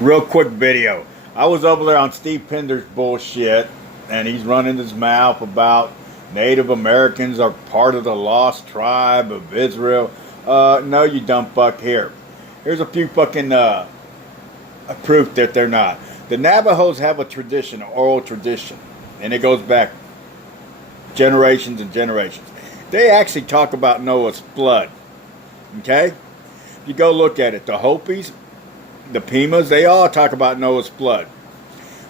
Real quick video. I was over there on Steve Pinder's bullshit, and he's running his mouth about Native Americans are part of the lost tribe of Israel. No, you dumb fuck. Here's a few fucking proof that they're not. The Navajos have a tradition, an oral tradition, and it goes back generations and generations. They actually talk about Noah's flood. Okay? You go look at it. The Hopis, the Pimas, they all talk about Noah's flood.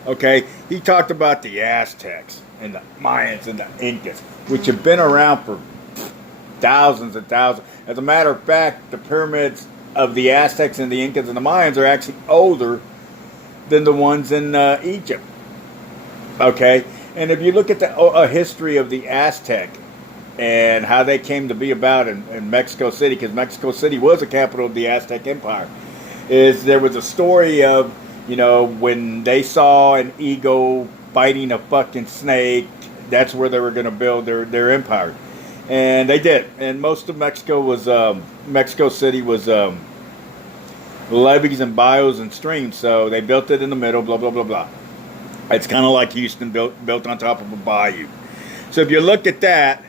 Okay? He talked about the Aztecs and the Mayans and the Incas, which have been around for thousands and thousands. As a matter of fact, the pyramids of the Aztecs and the Incas and the Mayans are actually older than the ones in Egypt. Okay? And if you look at the history of the Aztec and how they came to be about in Mexico City, because Mexico City was the capital of the Aztec Empire, is there was a story of, when they saw an eagle biting a fucking snake, that's where they were going to build their empire. And they did. And most of Mexico City was levees and bayous and streams, so they built it in the middle, blah, blah, blah, blah. It's kind of like Houston built on top of a bayou. So if you look at that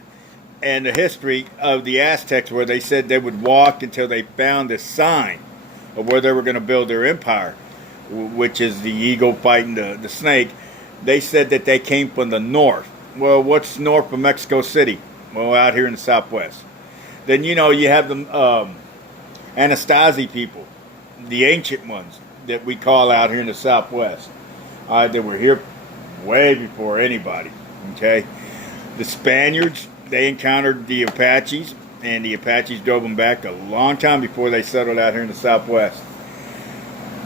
and the history of the Aztecs, where they said they would walk until they found this sign of where they were going to build their empire, which is the eagle fighting the snake, they said that they came from the north. Well, what's north of Mexico City? Well, out here in the southwest. Then, you have the Anasazi people, the ancient ones that we call out here in the southwest. They were here way before anybody. Okay, the Spaniards, they encountered the Apaches, and the Apaches drove them back a long time before they settled out here in the southwest.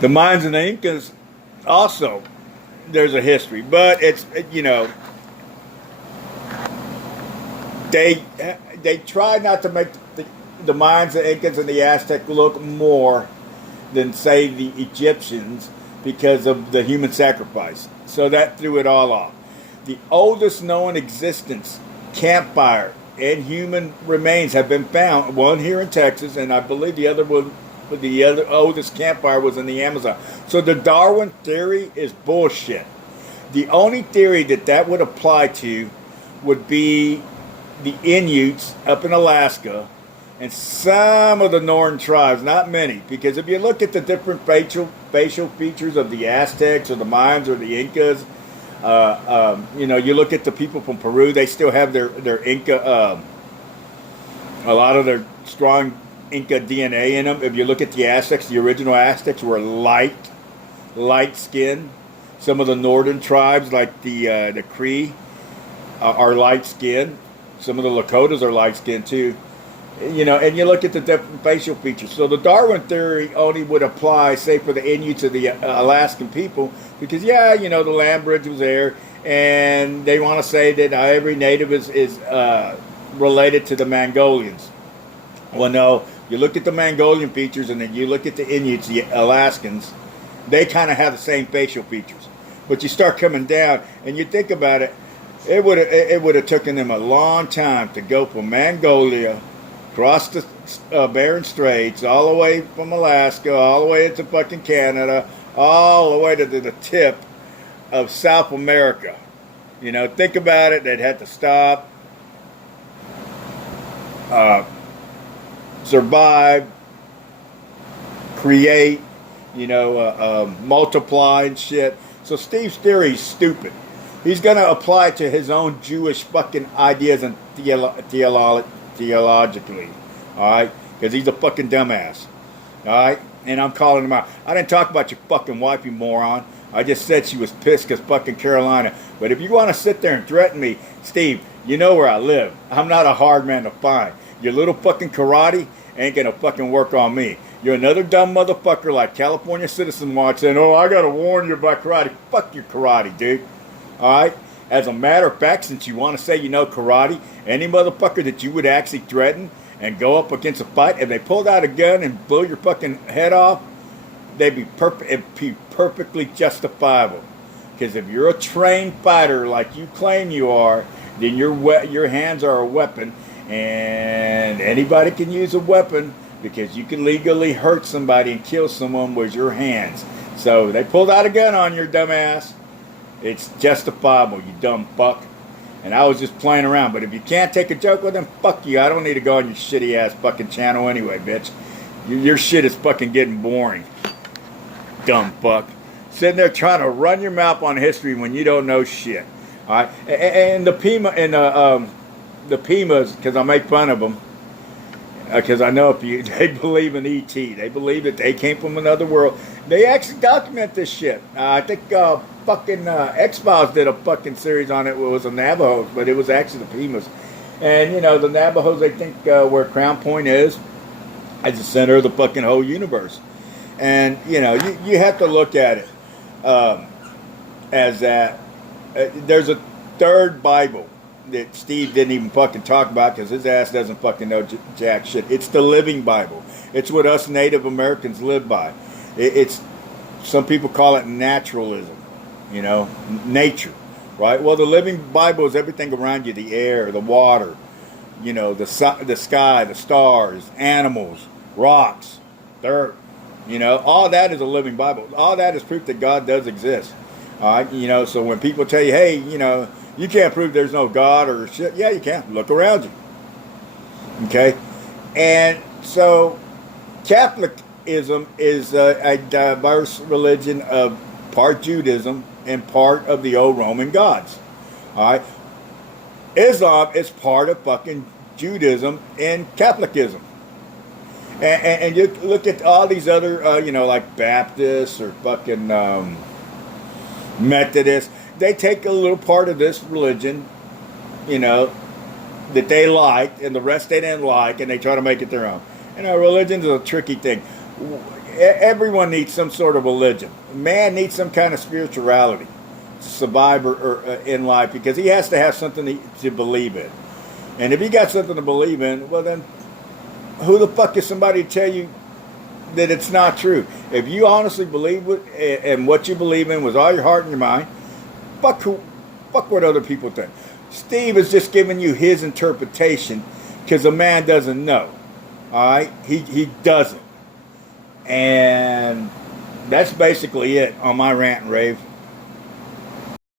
The Mayans and the Incas, also, there's a history, but it's they try not to make the Mayans, the Incas, and the Aztecs look more than, say, the Egyptians, because of the human sacrifice. So that threw it all off. The oldest known existence campfire and human remains have been found. One here in Texas, and I believe the other oldest campfire was in the Amazon. So the Darwin theory is bullshit. The only theory that would apply to would be the Inuits up in Alaska and some of the northern tribes, not many, because if you look at the different facial features of the Aztecs or the Mayans or the Incas, you look at the people from Peru, they still have their Inca, a lot of their strong Inca DNA in them. If you look at the Aztecs, the original Aztecs were light skinned. Some of the northern tribes, like the Cree, are light skinned. Some of the Lakotas are light skinned too. And you look at the different facial features. So the Darwin theory only would apply, say, for the Inuits or the Alaskan people, because, the land bridge was there, and they want to say that every native is related to the Mongolians. Well, no, you look at the Mongolian features, and then you look at the Inuits, the Alaskans, they kind of have the same facial features. But you start coming down, and you think about it, it would have taken them a long time to go from Mongolia, across the Bering Straits, all the way from Alaska, all the way into fucking Canada, all the way to the tip of South America. Think about it. They'd have to stop, survive, create, multiply and shit. So Steve's theory is stupid. He's going to apply it to his own Jewish fucking ideas and theologically, all right? Because he's a fucking dumbass, all right? And I'm calling him out. I didn't talk about your fucking wife, you moron. I just said she was pissed because fucking Carolina. But if you want to sit there and threaten me, Steve, you know where I live. I'm not a hard man to find. Your little fucking karate ain't going to fucking work on me. You're another dumb motherfucker like California Citizen Watch saying, I got to warn you about karate. Fuck your karate, dude. All right? As a matter of fact, since you want to say you know karate, any motherfucker that you would actually threaten and go up against a fight, if they pulled out a gun and blew your fucking head off, it'd be perfectly justifiable. Because if you're a trained fighter like you claim you are, then your hands are a weapon, and anybody can use a weapon because you can legally hurt somebody and kill someone with your hands. So they pulled out a gun on your dumbass. It's justifiable, you dumb fuck. And I was just playing around. But if you can't take a joke with them, fuck you. I don't need to go on your shitty ass fucking channel anyway, bitch. Your shit is fucking getting boring. Dumb fuck. Sitting there trying to run your mouth on history when you don't know shit. All right, and the Pima and the Pimas, because I make fun of them, because I know they believe in ET. They believe that they came from another world. They actually document this shit. I think fucking X-Files did a fucking series on it. It was the Navajos, but it was actually the Pimas. And, you know, the Navajos, they think where Crown Point is the center of the fucking whole universe. And, you know, you have to look at it as that. There's a third Bible that Steve didn't even fucking talk about because his ass doesn't fucking know jack shit. It's the Living Bible. It's what us Native Americans live by. It's some people call it naturalism, you know, nature, right? Well, the Living Bible is everything around you: the air, the water, you know, the sky, the stars, animals, rocks, dirt. You know, all that is a Living Bible. All that is proof that God does exist. All right, you know, so when people tell you, hey, you know, you can't prove there's no God or shit, yeah, you can. Look around you. Okay? And so Catholicism is a diverse religion of part Judaism and part of the old Roman gods. All right? Islam is part of fucking Judaism and Catholicism. And you look at all these other, you know, like Baptists or fucking Methodists. They take a little part of this religion, you know, that they liked, and the rest they didn't like, and they try to make it their own. You know, religion is a tricky thing. Everyone needs some sort of religion. Man needs some kind of spirituality to survive in life because he has to have something to believe in. And if he got something to believe in, well then, who the fuck is somebody to tell you that it's not true? If you honestly believe and what you believe in with all your heart and your mind, fuck what other people think. Steve is just giving you his interpretation because the man doesn't know. All right, he doesn't, and that's basically it on my rant and rave.